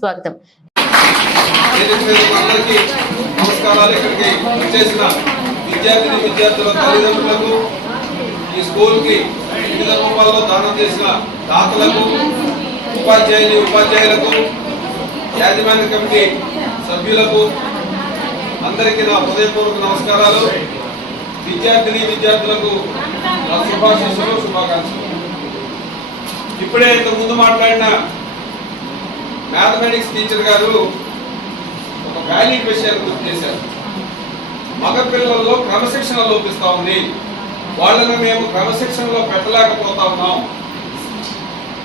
స్వాగతం. నమస్కారాలు ఇక్కడికి చేసిన విద్యార్థిని విద్యార్థుల తల్లిదండ్రులకు ఈ స్కూల్కి వివిధ రూపాల్లో దానం చేసిన దాతలకు ఉపాధ్యాయుని ఉపాధ్యాయులకు యాజమాన్య కమిటీ సభ్యులకు అందరికీ నా హృదయపూర్వక నమస్కారాలు. విద్యార్థిని విద్యార్థులకు నా శుభాశీస్సులు శుభాకాంక్షలు. ఇప్పుడే ఇంతకుముందు మాట్లాడిన మ్యాథమెటిక్స్ టీచర్ గారు ఒక వ్యాలిడ్ విషయాన్ని గుర్తు చేశారు. మగ పిల్లల్లో క్రమశిక్షణ లోపిస్తా ఉంది. వాళ్ళని మేము క్రమశిక్షణలో పెట్టలేకపోతా ఉన్నాం.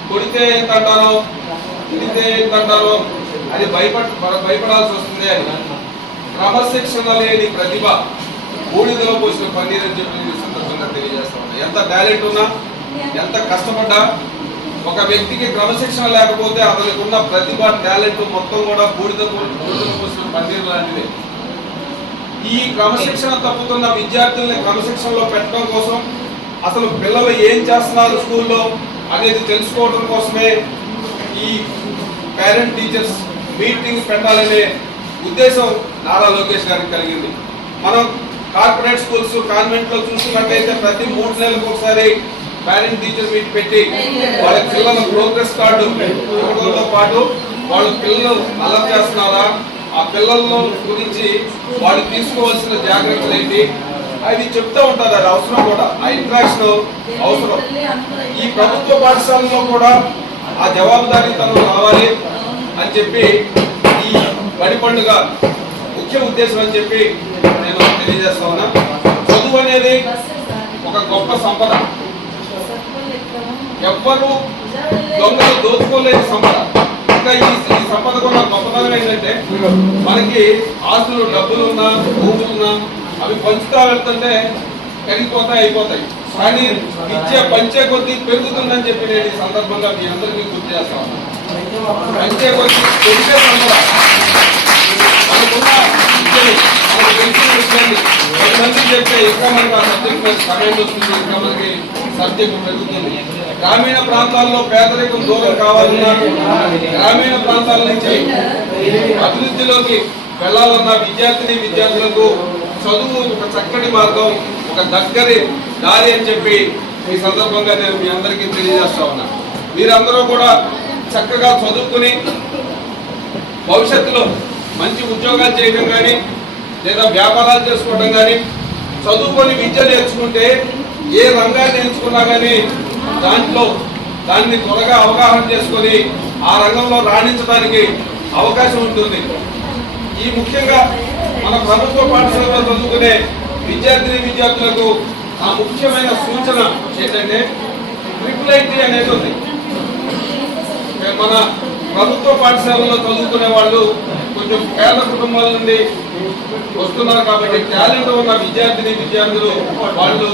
కొడితే ఎంత అంటారో తిడితే ఎంత అంటారో అది భయపడ భయపడాల్సి వస్తుంది అని. క్రమశిక్షణ లేని ప్రతిభ బూడిదలో పోసిన పన్నీర్ అని చెప్పి సందర్భంగా తెలియజేస్తా ఉన్నా. ఎంత టాలెంట్ ఉన్నా ఎంత కష్టపడ్డా ఒక వ్యక్తికి క్రమశిక్షణ లేకపోతే అతనికున్న ప్రతిభ టాలెంట్ మొత్తం కూడా బూడిద పో- పోసిన పన్నీర్ లాంటిదే. ఈ క్రమశిక్షణ తప్పుతున్న విద్యార్థుల్ని క్రమశిక్షణలో పెట్టడం కోసం అసలు పిల్లలు ఏం చేస్తున్నారు స్కూల్లో అనేది తెలుసుకోవడం కోసమే ఈ పేరెంట్ టీచర్స్ మీటింగ్ పెట్టాలనే ఉద్దేశం నారా లోకేష్ గారికి కలిగింది. మనం కార్పొరేట్ స్కూల్స్ కాన్వెంట్లో చూసినట్టయితే ప్రతి మూడు నెలలకు ఒకసారి పేరెంట్ టీచర్ మీట్ పెట్టి వాళ్ళ పిల్లల ప్రోగ్రెస్ కార్డు ఇవ్వడంతో పాటు వాళ్ళ పిల్లలు అలర్ట్ చేస్తున్నారా? ఆ పిల్లల్లో గురించి వాళ్ళు తీసుకోవాల్సిన జాగ్రత్తలు ఏంటి? అవి చెప్తూ ఉంటారు అది అవసరం కూడా. ఆ ఇంట్రాక్షన్ అవసరం. ఈ ప్రభుత్వ పాఠశాలలో కూడా ఆ జవాబుదారీతనం రావాలి అని చెప్పి ఈ బడి పండుగ ముఖ్య ఉద్దేశం అని చెప్పి నేను తెలియజేస్తా ఉన్నా. చదువు అనేది ఒక గొప్ప సంపద. ఎవ్వరు దొంగలు దోచుకోలేని సంపద. ఇంకా ఈ ఈ సంపద కూడా గొప్పతనం ఏంటంటే మనకి ఆస్తులు డబ్బులు ఉన్నా భూములు ఉన్నా అవి పంచుతా వెళ్తుంటే పెరిగిపోతాయి అయిపోతాయి. కానీ ఇచ్చే పంచే కొద్దీ పెరుగుతుందని చెప్పి నేను ఈ సందర్భంగా మీ అందరికీ గుర్తు చేస్తాను పంచే కొద్దీ పెరిగే సంపద. మనకున్న విద్యని, చెప్తే ఇంకా మనకు ఆ సబ్జెక్ట్ మీద సమయం వస్తుంది ఇంకా మనకి సబ్జెక్ట్ పెరుగుతుంది. గ్రామీణ ప్రాంతాల్లో పేదరికం దూరం కావాలన్నా గ్రామీణ ప్రాంతాల నుంచి అభివృద్ధిలోకి వెళ్ళాలన్న విద్యార్థిని విద్యార్థులకు చదువు ఒక చక్కటి మార్గం ఒక దగ్గరి దారి అని చెప్పి ఈ సందర్భంగా నేను మీ అందరికీ తెలియజేస్తా ఉన్నా. మీరందరూ కూడా చక్కగా చదువుకుని భవిష్యత్తులో మంచి ఉద్యోగాలు చేయడం కానీ లేదా వ్యాపారాలు చేసుకోవడం కానీ చదువుకొని విద్య నేర్చుకుంటే ఏ రంగాన్ని నేర్చుకున్నా కానీ దాంట్లో దాన్ని త్వరగా అవగాహన చేసుకొని ఆ రంగంలో రాణించడానికి అవకాశం ఉంటుంది. ఈ ముఖ్యంగా మన ప్రభుత్వ పాఠశాలలో చదువుకునే విద్యార్థిని విద్యార్థులకు ఆ ముఖ్యమైన సూచన ఏంటంటే ట్రిపుల్ ఐటీ అనేది ఉంది. మన ప్రభుత్వ పాఠశాలలో చదువుకునే వాళ్ళు కొంచెం పేద కుటుంబాల నుండి వస్తున్నారు కాబట్టి టాలెంట్ ఉన్న విద్యార్థిని విద్యార్థులు వాళ్ళు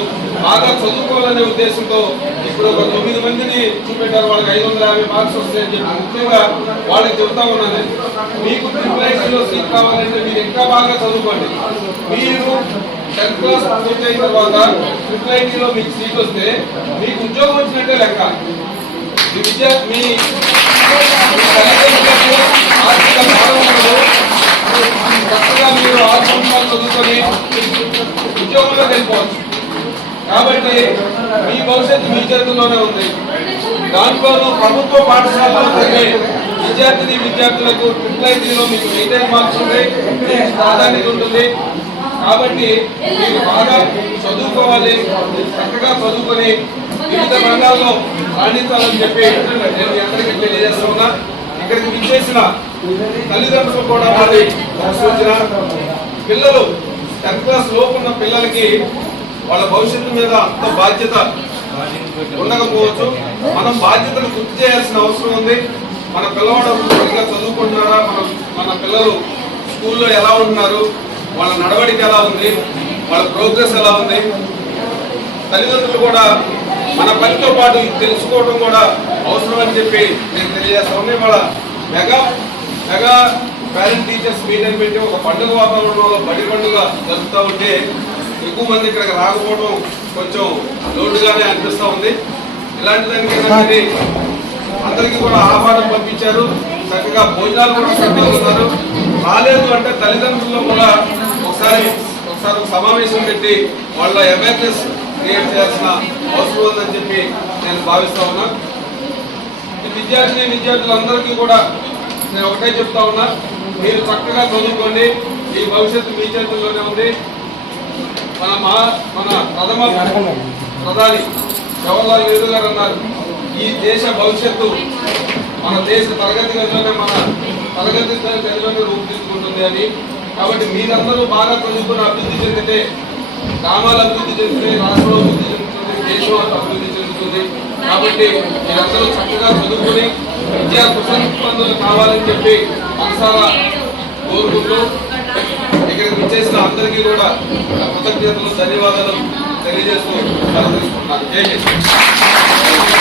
బాగా చదువుకోవాలనే ఉద్దేశంతో ఇప్పుడు ఒక తొమ్మిది మందిని చూపెట్టారు. వాళ్ళకి ఐదు వందల యాభై మార్క్స్ వస్తాయని చెప్పి ముఖ్యంగా వాళ్ళకి చెబుతా ఉన్నాను. మీకు ప్రిపరేషన్లో సీట్ కావాలంటే మీరు ఇంకా బాగా చదువుకోండి. మీరు టెన్త్ క్లాస్ పూర్తి అయిన తర్వాత ట్రిపుల్ ఐటీలో మీకు సీట్ వస్తే మీకు ఉద్యోగం వచ్చినట్టే లెక్క. మీ విద్యార్థి మీ చక్కగా మీరు ఆరు చదువుకొని ఉద్యోగంలో వెళ్ళిపోవచ్చు. కాబట్టి మీ భవిష్యత్తు మీ చేతుల్లోనే ఉంది. దాంట్లోనూ ప్రభుత్వ పాఠశాలలో చదివే విద్యార్థిని విద్యార్థులకు ట్రిపుల్ ఐటీలో మీకు ఏదైనా మార్క్స్ ఉంటాయి ప్రాధాన్యత ఉంటుంది. కాబట్టి మీరు బాగా చదువుకోవాలి చక్కగా చదువుకొని వివిధ రంగాల్లో రాణించాలని చెప్పి నేను మీ తెలియజేస్తున్నా. ఇక్కడికి విచ్చేసిన తల్లిదండ్రులు కూడా వారి సూచన పిల్లలు టెన్త్ క్లాస్ లోపు ఉన్న పిల్లలకి వాళ్ళ భవిష్యత్తు మీద అంత బాధ్యత ఉండకపోవచ్చు. మనం బాధ్యతను గుర్తు చేయాల్సిన అవసరం ఉంది. మన పిల్లవాడు సరిగ్గా చదువుకుంటున్నారా మన మన పిల్లలు స్కూల్లో ఎలా ఉంటున్నారు? వాళ్ళ నడవడిక ఎలా ఉంది? వాళ్ళ ప్రోగ్రెస్ ఎలా ఉంది? తల్లిదండ్రులు కూడా మన పనితో పాటు ఇది తెలుసుకోవడం కూడా అవసరం అని చెప్పి నేను తెలియజేస్తాను ఇవాళ mega mega parent teachers meeting పెట్టి ఒక పండుగ వాతావరణంలో బడి పండుగ జరుపుతూ ఉంటే ఎక్కువ మంది ఇక్కడికి రాకపోవడం కొంచెం లోటుగానే అనిపిస్తూ ఉంది. ఇలాంటి దానికి అందరికీ కూడా ఆహ్వానం పంపించారు. చక్కగా భోజనాలు కూడా పెడుతున్నారు రాలేదు అంటే తల్లిదండ్రులు కూడా ఒకసారి ఒకసారి సమావేశం పెట్టి వాళ్ళ అవేర్నెస్ క్రియేట్ చేయాల్సిన అవసరం ఉందని చెప్పి నేను భావిస్తా ఉన్నా. ఈ విద్యార్థిని విద్యార్థులందరికీ కూడా నేను ఒకటే చెప్తా ఉన్నా. మీరు చక్కగా చదువుకోండి. ఈ భవిష్యత్తు మీ చేతుల్లోనే ఉంది. మన మా మన ప్రథమ ప్రధాని జవహర్లాల్ నెహ్రూ గారు అన్నారు ఈ దేశ భవిష్యత్తు మన దేశ తరగతి గదిలోనే మన తరగతి గదిలోనే రూపుదిద్దుకుంటుంది అని. కాబట్టి మీరందరూ బాగా చదువుకుని అభివృద్ధి చెందితే గ్రామాలు అభివృద్ధి చెందితే రాష్ట్రం అభివృద్ధి చెందుతుంది దేశం అభివృద్ధి చెందుతుంది. కాబట్టి మీరందరూ చక్కగా చదువుకుని విద్యా సుసంపన్నులు కావాలని చెప్పి మనసారా కోరుకుంటూ ఇక్కడ విచ్చేసిన అందరికీ కూడా కృతజ్ఞతలు ధన్యవాదాలు తెలియజేస్తూ సెలవు తీసుకుంటున్నాను. జై